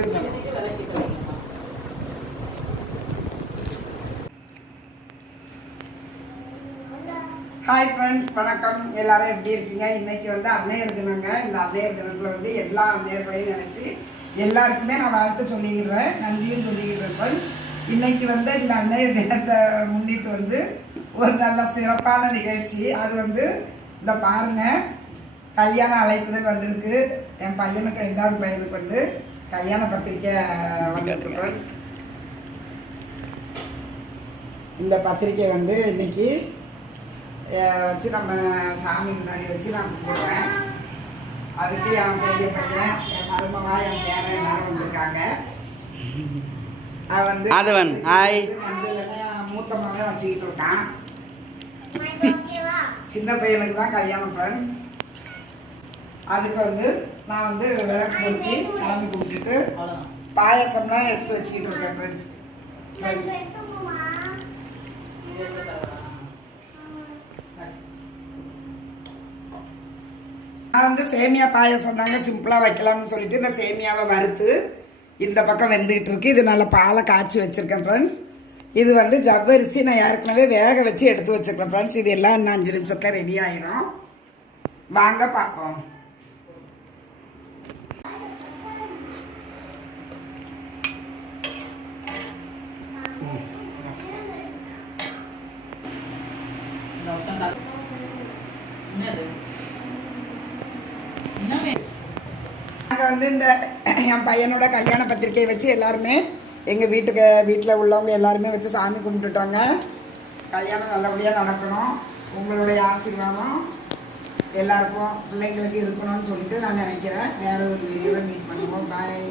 Hi friends, வணக்கம். எல்லாரும் எப்படி இருக்கீங்க? இன்னைக்கு வந்து அன்னையர் தினங்க. இந்த அன்னையர் தினத்தில் வந்து எல்லா அன்னையர்களையும் நினச்சி எல்லாருக்குமே நான் வாழ்த்து சொல்லிக்கிறேன், நன்றியும் சொல்லிக்கிறேன் ஃப்ரெண்ட்ஸ். இன்னைக்கு வந்து இந்த அன்னையர் தினத்தை முன்னிட்டு வந்து ஒரு நல்ல சிறப்பான நிகழ்ச்சி. அது வந்து இந்த பாருங்க, கல்யாண அழைப்புதல் வந்திருக்கு. என் பையனுக்கு 2வது பையனுக்கு வந்து கல்யாண பத்திரிக்கை வந்திருக்கு ஃப்ரெண்ட்ஸ். இந்த பத்திரிக்கை வந்து இன்னைக்கு வச்சு நம்ம சாமி முன்னாடி வச்சு நான் கும்பிடுவேன். அதுக்கு என் பெரிய பையன், என் மருமகா, என் பேரன் எல்லாரும் வந்திருக்காங்க. அது வந்து மஞ்சள் மூத்த மகன் வச்சுக்கிட்டு இருக்கான். சின்ன பையனுக்கு தான் கல்யாணம் ஃப்ரெண்ட்ஸ். அதுக்கு வந்து நான் வந்து விளக்கு பொருத்தி சாமி கும்பிட்டுட்டு பாயசம்லாம் எடுத்து வச்சுக்கிட்டு இருக்கேன் ஃப்ரெண்ட்ஸ். நான் வந்து சேமியா பாயசம் தாங்க சிம்பிளாக வைக்கலாம்னு சொல்லிட்டு இந்த சேமியாவை வறுத்து இந்த பக்கம் வெந்துக்கிட்டு இருக்கு. இது நல்லா பாலை காய்ச்சி வச்சுருக்கேன் ஃப்ரெண்ட்ஸ். இது வந்து ஜவ்வரிசி நான் ஏற்கனவே வேக வச்சு எடுத்து வச்சுருக்கேன் ஃப்ரெண்ட்ஸ். இது எல்லாம் இன்னும் 5 நிமிஷத்தில் ரெடி ஆயிரும். வாங்க பார்ப்போம். நாங்கள் வந்து இந்த என் பையனோட கல்யாண பத்திரிக்கையை வச்சு எல்லாருமே எங்கள் வீட்டில் உள்ளவங்க எல்லாருமே வச்சு சாமி கும்பிட்டுட்டோங்க. கல்யாணம் நல்லபடியாக நடக்கணும், உங்களுடைய ஆசீர்வாதம் எல்லாருக்கும் பிள்ளைங்களுக்கு இருக்கணும்னு சொல்லிட்டு நான் நினைக்கிறேன். வேற ஒரு வீடியோவில் மீட் பண்ணுவோம். பாய்.